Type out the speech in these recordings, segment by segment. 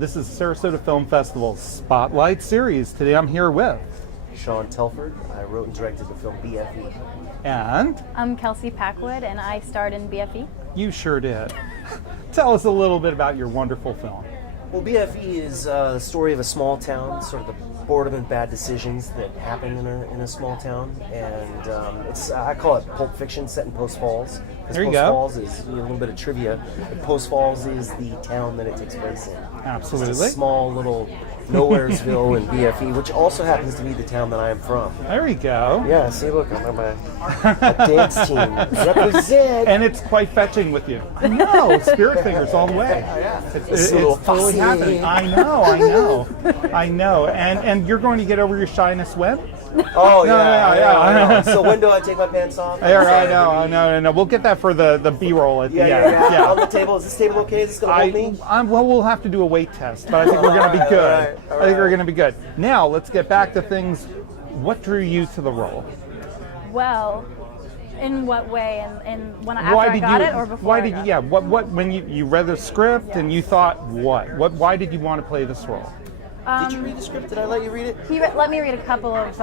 This is Sarasota Film Festival's Spotlight Series. Today I'm here with Shawn Telford. I wrote and directed the film B.F.E. And I'm Kelsey Packwood, and I starred in B.F.E. You sure did. Tell us a little bit about your wonderful film. Well, B.F.E. is the story of a small town, sort of the boredom and bad decisions that happen in a small town, and I call it Pulp Fiction set in Post Falls. There you Post go. Falls is a little bit of trivia. Post Falls is the town that it takes place in. Absolutely. It's a small little Nowheresville in B.F.E., which also happens to be the town that I am from. There you go. Yeah, see, look, I'm on my dance team. Represent. And it's quite fetching with you. I know, spirit fingers all the way. It's totally happening. I know. And you're going to get over your shyness when? Oh, No, yeah. So when do I take my pants off? I know. We'll get that for the B-roll at the end. Yeah. On the table. Is this table okay? Is this going to hold me? Well, we'll have to do a weight test, but I think we're going to be good. I think we're going to be good. Now, let's get back to things. What drew you to the role? Well, in what way? And when after I got it, or before? Why did you? Yeah. What? When you read the script and you thought what? Why did you want to play this role? Did you read the script? Did I let you read it? He let me read a couple of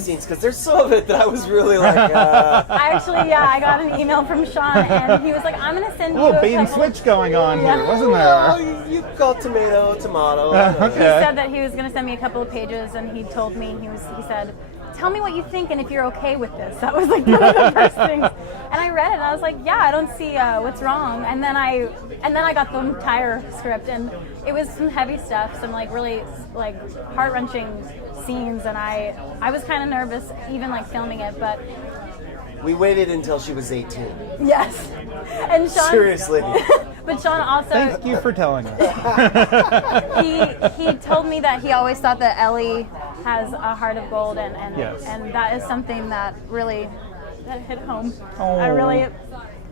scenes. Because there's some of it that I was really like... I got an email from Shawn, and he was like, I'm going to send you A little bait and switch going on here, wasn't there? Well, you call tomato. Okay. He said that he was going to send me a couple of pages, and he told me, he said, tell me what you think and if you're okay with this. That was like one of the first things. And I read it and I was like, yeah, I don't see what's wrong. And then I got the entire script, and it was some heavy stuff, some like really like heart-wrenching scenes, and I was kind of nervous even like filming it, but we waited until she was 18. yes. And Shawn, seriously. But Shawn also, Thank you for telling us. he told me that he always thought that Ellie has a heart of gold, and Yes. and that is something that really hit home. Oh.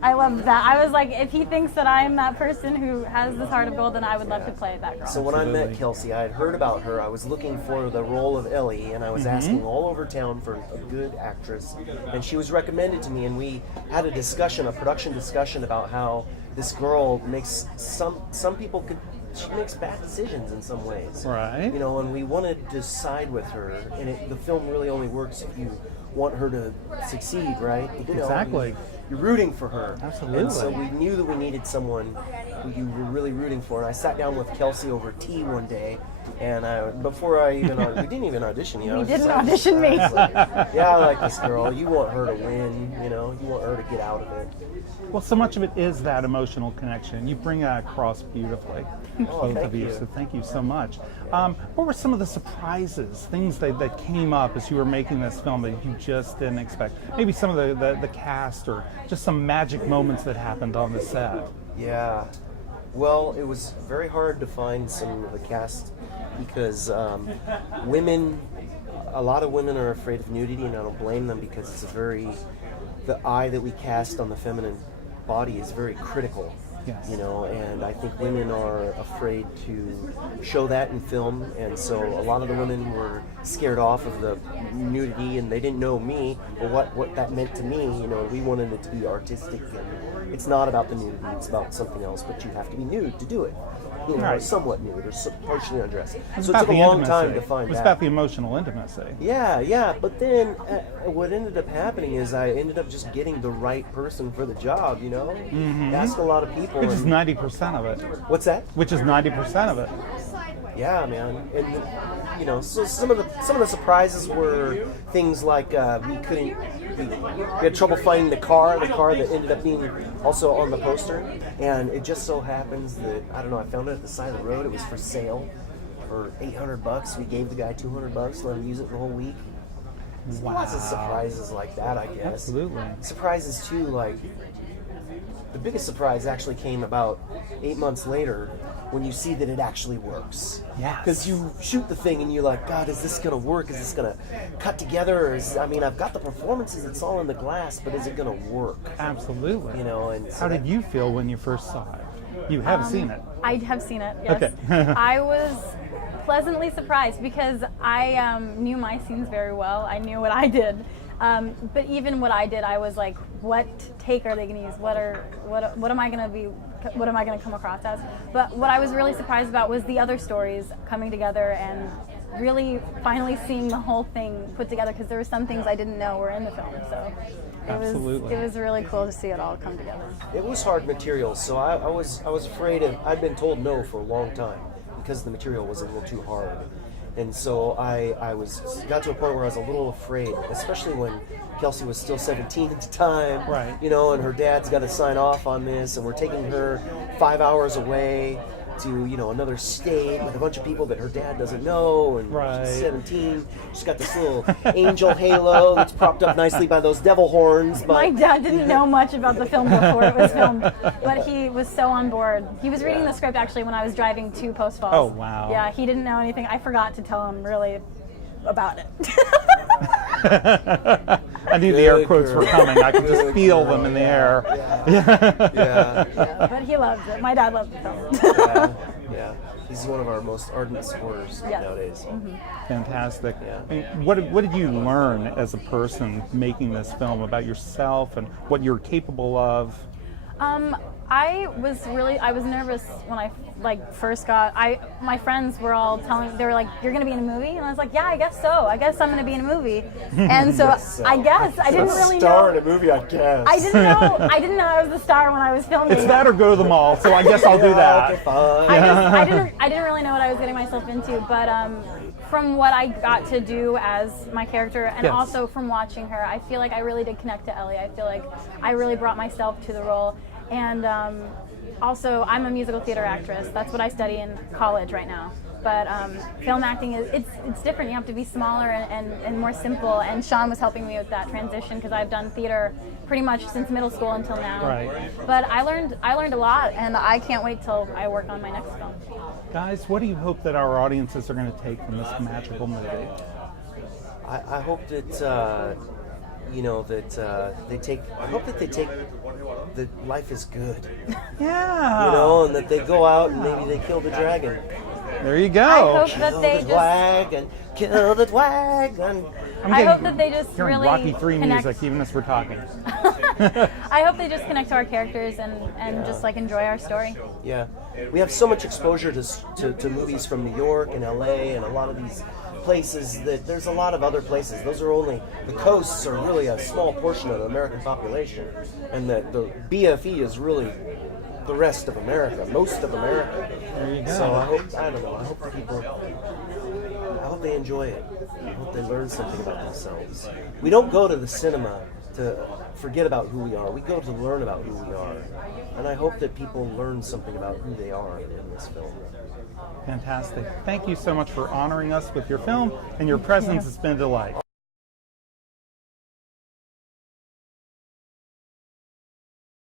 I loved that. I was like, if he thinks that I'm that person who has this heart of gold, then I would love to play that girl. So when I met Kelsey, I had heard about her. I was looking for the role of Ellie, and I was asking all over town for a good actress, and she was recommended to me, and we had a production discussion about how this girl makes some people she makes bad decisions in some ways. Right. You know, and we wanted to side with her, and the film really only works if you want her to succeed, right? You know, Exactly. You're rooting for her. Absolutely. And so we knew that we needed someone who you were really rooting for. And I sat down with Kelsey over tea one day, and before I even we didn't even audition. You know, You didn't audition me. I was like, yeah, I like this girl. You want her to win. You know, you want her to get out of it. Well, so much of it is that emotional connection. You bring that across beautifully, both thank of you. you. So thank you so much. What were some of the surprises, things that came up as you were making this film that you just didn't expect? Maybe some of the cast, or just some magic moments that happened on the set. Yeah. Well, it was very hard to find some of the cast because a lot of women are afraid of nudity, and I don't blame them, because it's the eye that we cast on the feminine body is very critical. Yes. You know, and I think women are afraid to show that in film, and so a lot of the women were scared off of the nudity, and they didn't know me or what that meant to me. You know, we wanted it to be artistic, and it's not about the nudity, it's about something else, but you have to be nude to do it. You know, Right. somewhat nude or partially undressed. It's So it about took a the long intimacy. time to find It was that. about the emotional intimacy. Yeah, but then what ended up happening is I ended up just getting the right person for the job, you know? Asked a lot of people. Which is and- 90% of it. What's that? Which is 90% of it. Yeah, man. And you know, so some of the surprises were things like we had trouble finding the car that ended up being also on the poster, and it just so happens that I found it at the side of the road. It was for sale for $800. We gave the guy $200, let him use it the whole week. Wow. Lots of surprises like that, I guess. Absolutely. Surprises too, like the biggest surprise actually came about 8 months later when you see that it actually works. Yes. Because you shoot the thing and you're like, God, is this going to work? Is this going to cut together? Or I've got the performances, it's all in the glass, but is it going to work? Absolutely. You know, and so How did you feel when you first saw it? You have seen it. I have seen it, yes. Okay. I was pleasantly surprised because I knew my scenes very well. I knew what I did. But even what I did, I was like, what take are they going to use? What am I going to be what am I going to come across as? But what I was really surprised about was the other stories coming together and really finally seeing the whole thing put together, because there were some things I didn't know were in the film. So Absolutely. it was really cool to see it all come together. It was hard material, so I was afraid of. I'd been told no for a long time because the material was a little too hard, and so I got to a point where I was a little afraid, especially when Kelsey was still 17 at the time, Right. You know, and her dad's got to sign off on this, and we're taking her 5 hours away to, you know, another state with a bunch of people that her dad doesn't know, and Right. she's 17. She's got this little angel halo that's propped up nicely by those devil horns. But My dad didn't know much about the film before it was filmed, but he was so on board. He was reading the script actually when I was driving to Post Falls. Oh, wow. Yeah, he didn't know anything. I forgot to tell him really about it. I knew the air Good quotes were girl. coming. I could just feel them in the air. yeah, Yeah, but he loved it. My dad loved the film. yeah, yeah. He's one of our most ardent supporters Yes. nowadays. Fantastic. Yeah. I mean, what did you learn as a person making this film about yourself and what you're capable of? I was nervous when I first got. My friends were all they were like, "You're gonna be in a movie," and I was like, "Yeah, I guess so. I guess I'm gonna be in a movie." And so I guess I didn't really Star know. in a movie, I guess. I didn't know I was the star when I was filming. It's that or go to the mall, so I guess I'll do Yeah, that. okay, fine. I didn't really know what I was getting myself into, but from what I got to do as my character, and Yes. also from watching her, I feel like I really did connect to Ellie. I feel like I really brought myself to the role, and also I'm a musical theater actress. That's what I study in college right now. But film acting it's different. You have to be smaller and more simple. And Shawn was helping me with that transition because I've done theater pretty much since middle school until now. Right. But I learned a lot, and I can't wait till I work on my next film. Guys, what do you hope that our audiences are going to take from this magical movie? I hope that they take. I hope that they take that life is good. Yeah. You know, and that they go out and maybe they kill the dragon. There you go. I hope that Kill they the just. dragon, kill the dragon. I hope that they just hearing really Rocky 3 connect. music even as we're talking. I hope they just connect to our characters and just like enjoy our story. Yeah, we have so much exposure to movies from New York and LA and a lot of these places that there's a lot of other places. Those are only, the coasts are really a small portion of the American population, and that the BFE is really the rest of America, most of America. There you go. So I hope they enjoy it. I hope they learn something about themselves. We don't go to the cinema to forget about who we are. We go to learn about who we are. And I hope that people learn something about who they are in this film. Fantastic. Thank you so much for honoring us with your film, and your presence has been a delight.